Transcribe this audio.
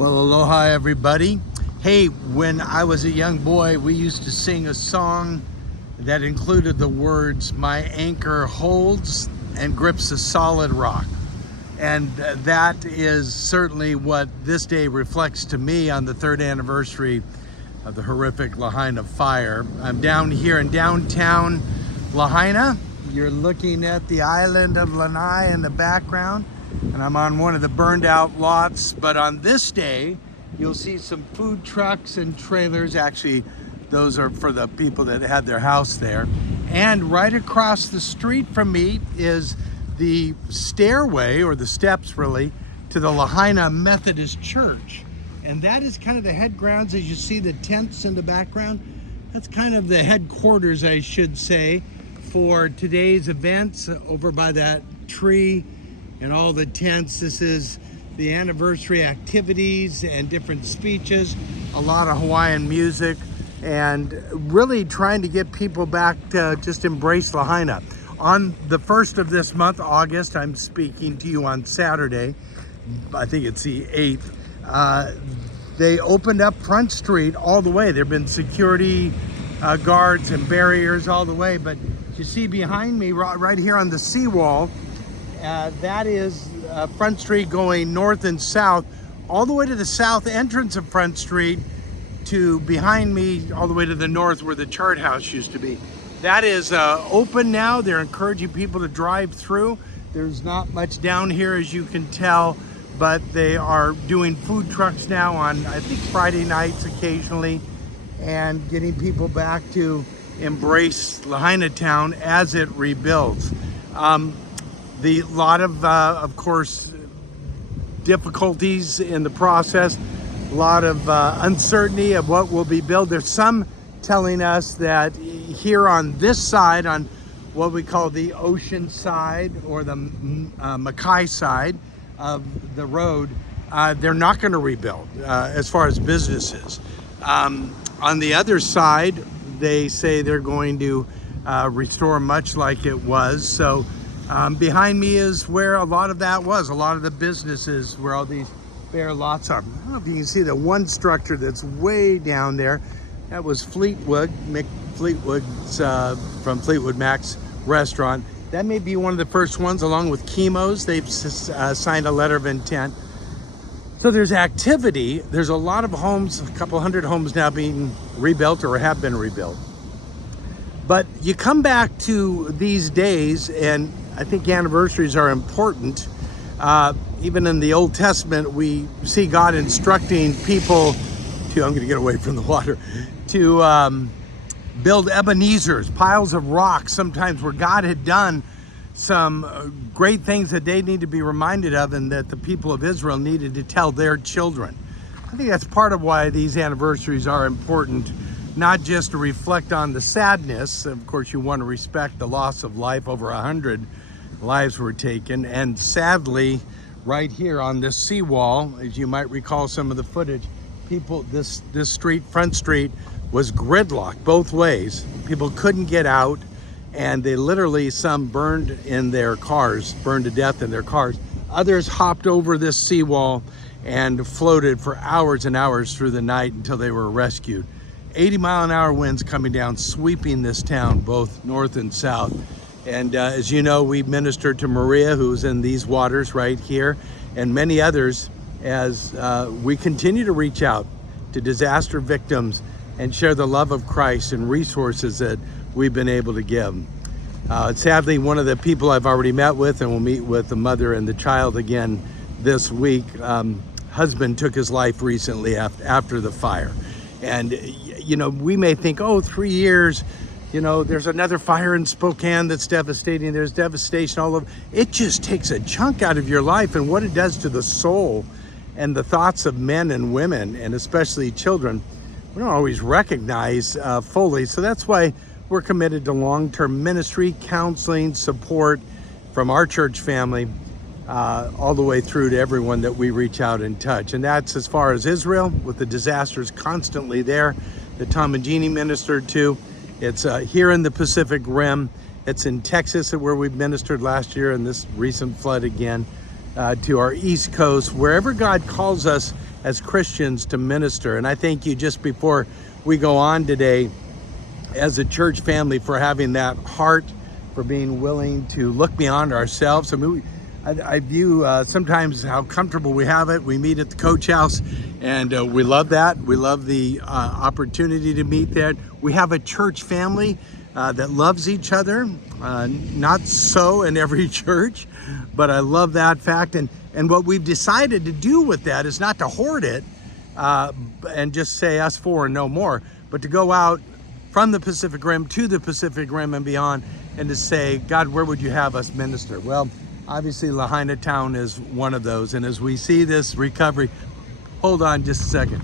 Well, aloha everybody. Hey, when I was a young boy, we used to sing a song that included the words, "My anchor holds and grips a solid rock." And that is certainly what this day reflects to me on the 3rd anniversary of the horrific Lahaina fire. I'm down here in downtown Lahaina. You're looking at the island of Lanai in the background, and I'm on one of the burned out lots. But on this day, you'll see some food trucks and trailers. Actually, those are for the people that had their house there. And right across the street from me is the stairway, or the steps really, to the Lahaina Methodist Church. And that is kind of the head grounds. As you see the tents in the background, that's kind of the headquarters, I should say, for today's events over by that tree and all the tents. This is the anniversary activities and different speeches, a lot of Hawaiian music, and really trying to get people back to just embrace Lahaina. On the 1st of this month, August, I'm speaking to you on Saturday, I think it's the 8th, they opened up Front Street all the way. There have been security guards and barriers all the way, but you see behind me, right here on the seawall, that is Front Street going north and south, all the way to the south entrance of Front Street, to behind me, all the way to the north where the chart house used to be. That is open now. They're encouraging people to drive through. There's not much down here, as you can tell, but they are doing food trucks now on, I think, Friday nights occasionally, and getting people back to embrace Lahaina town as it rebuilds. The lot of course, difficulties in the process, a lot of uncertainty of what will be built. There's some telling us that here on this side, on what we call the ocean side or the Mackay side of the road, they're not going to rebuild as far as businesses. On the other side, they say they're going to restore much like it was. So behind me is where a lot of that was, a lot of the businesses where all these bare lots are. I don't know if you can see the one structure that's way down there. That was Fleetwood's from Fleetwood Mac's restaurant. That may be one of the first ones, along with Chemo's. They've signed a letter of intent. So there's activity. There's a lot of homes, a couple hundred homes now being rebuilt or have been rebuilt. But you come back to these days, and I think anniversaries are important. Even in the Old Testament, we see God instructing people to, I'm going to get away from the water, to build Ebenezers, piles of rocks, sometimes where God had done some great things that they need to be reminded of, and that the people of Israel needed to tell their children. I think that's part of why these anniversaries are important, not just to reflect on the sadness. Of course, you want to respect the loss of life. Over 100 lives were taken, and sadly, right here on this seawall, as you might recall some of the footage, people, this street, Front Street, was gridlocked both ways. People couldn't get out, and they literally, some burned in their cars, burned to death in their cars. Others hopped over this seawall and floated for hours and hours through the night until they were rescued. 80-mile-an-hour winds coming down, sweeping this town, both north and south. And as you know, we ministered to Maria, who's in these waters right here, and many others, as we continue to reach out to disaster victims and share the love of Christ and resources that we've been able to give. Sadly, one of the people I've already met with, and we'll meet with the mother and the child again this week, husband took his life recently after the fire. And, you know, we may think, oh, 3 years, you know, there's another fire in Spokane that's devastating. There's devastation all over. It just takes a chunk out of your life, and what it does to the soul and the thoughts of men and women, and especially children, we don't always recognize fully. So that's why we're committed to long-term ministry, counseling, support from our church family, all the way through to everyone that we reach out and touch. And that's as far as Israel, with the disasters constantly there that Tom and Jeannie ministered to. It's here in the Pacific Rim. It's in Texas, where we ministered last year, and this recent flood again. to our East Coast, wherever God calls us as Christians to minister. And I thank you, just before we go on today, as a church family, for having that heart, for being willing to look beyond ourselves. I mean, I view sometimes how comfortable we have it. We meet at the coach house, and we love that. We love the opportunity to meet there. We have a church family that loves each other. Not so in every church, but I love that fact. And what we've decided to do with that is not to hoard it and just say us four and no more, but to go out from the Pacific Rim to the Pacific Rim and beyond, and to say, God, where would you have us minister? Well, obviously Lahaina town is one of those. And as we see this recovery, hold on just a second.